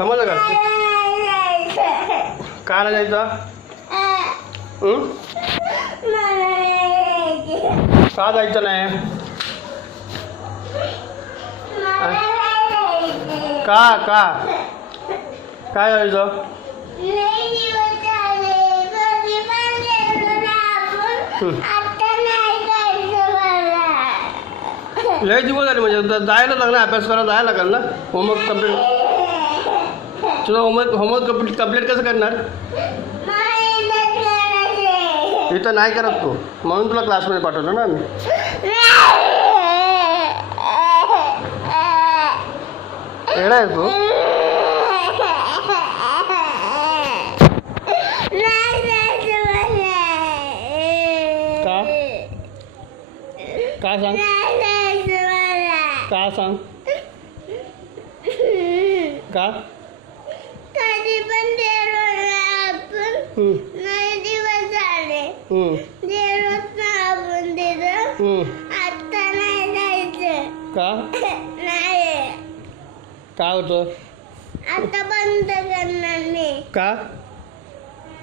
समजलं का? कायला जायचं? का जायचं नाही? का का काय जायचं? लय दिवस झाले म्हणजे जायला लागलं, अभ्यास करायला जायला लागेल ना. होमवर्क कम्प्लीट, तुझं होमवर्क कम्प्लीट कसं करणार? इथं नाही करत तू, म्हणून तुला क्लासमध्ये पाठवलं ना आम्ही. येडा आहे तू. का काय सांग, का सांग का? कधी पण नाही दिवस झाले आपण दिलं, आता नाही जायचं. का नाही, काय होतं? आता बंद करणार मी. का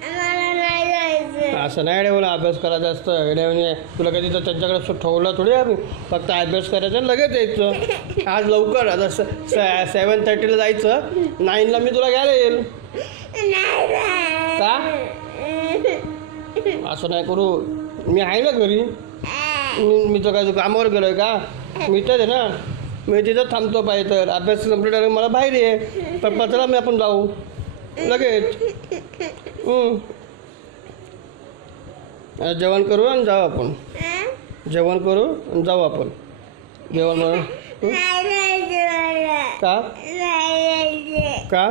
मला नाही जायचं. असं नाही रे, मला अभ्यास करायचा असतं. म्हणजे तुला कधी तर त्यांच्याकडे ठेवलं थोडी आम्ही, फक्त अभ्यास करायचा आणि लगेच यायचं. आज लवकर, आता 7:30 जायचं, 9ला मी तुला घ्यायला येईल. का असं नाही करू, मी आहे ना घरी. मी तर काय कामावर गेलोय का? मी तर आहे ना, मी तिथं थांबतो पाहिजे तर. अभ्यास कंप्लीट झाला मला बाहेर आहे, पप्पा चला मी आपण जाऊ लगेच. जेवण करू आणि जाऊ आपण. जेवण करू आणि जाऊ आपण. जेवण म्हणून का का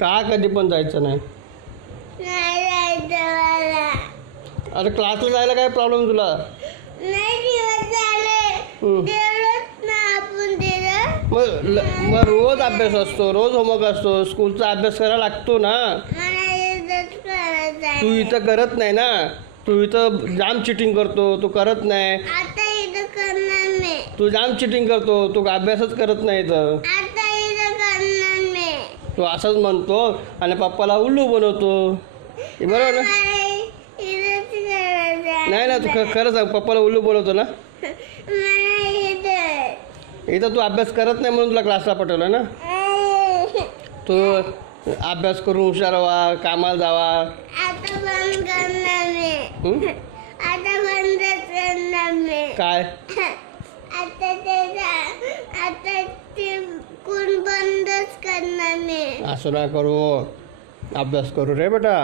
का कधी पण जायचं नाही? अरे क्लासला जायला काय प्रॉब्लेम तुला? मग रोज अभ्यास असतो, रोज होमवर्क असतो, स्कूलचा अभ्यास करायला लागतो ना. तू इथं करत नाही ना, तू इथं जाम चिटिंग करतो, तू करत नाही. तू जाम चिटिंग करतो, तू अभ्यासच करत नाही. तर तू असंच म्हणतो आणि पप्पाला उल्लू बनवतो, बरोबर ना? नाही ना, तू खरं सांग, पप्पाला उल्लू बनवतो ना. इथं तू अभ्यास करत नाही म्हणून तुला क्लासला पाठवलं ना. तू अभ्यास करून हुशार व्हा, कामाला जावा. आता बंद करणार मी. आता बंद करणार मी. काय आता ते कोण बंदच करणार मी. असं ना करू, अभ्यास करू रे बेटा.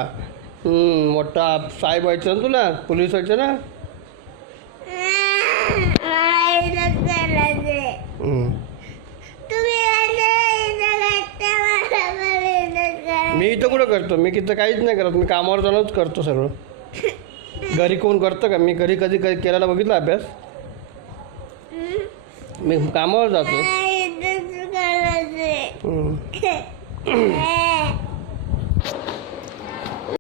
मोठा साहेब व्हायचं ना तुला, पोलीस व्हायचं ना. मी इथं कुठं करतो? मी इथं काहीच नाही करत, मी कामावर जाऊनच करतो सगळं. घरी कोण करतं का? मी घरी कधी केलेला बघितला अभ्यास? मी कामावर जातो.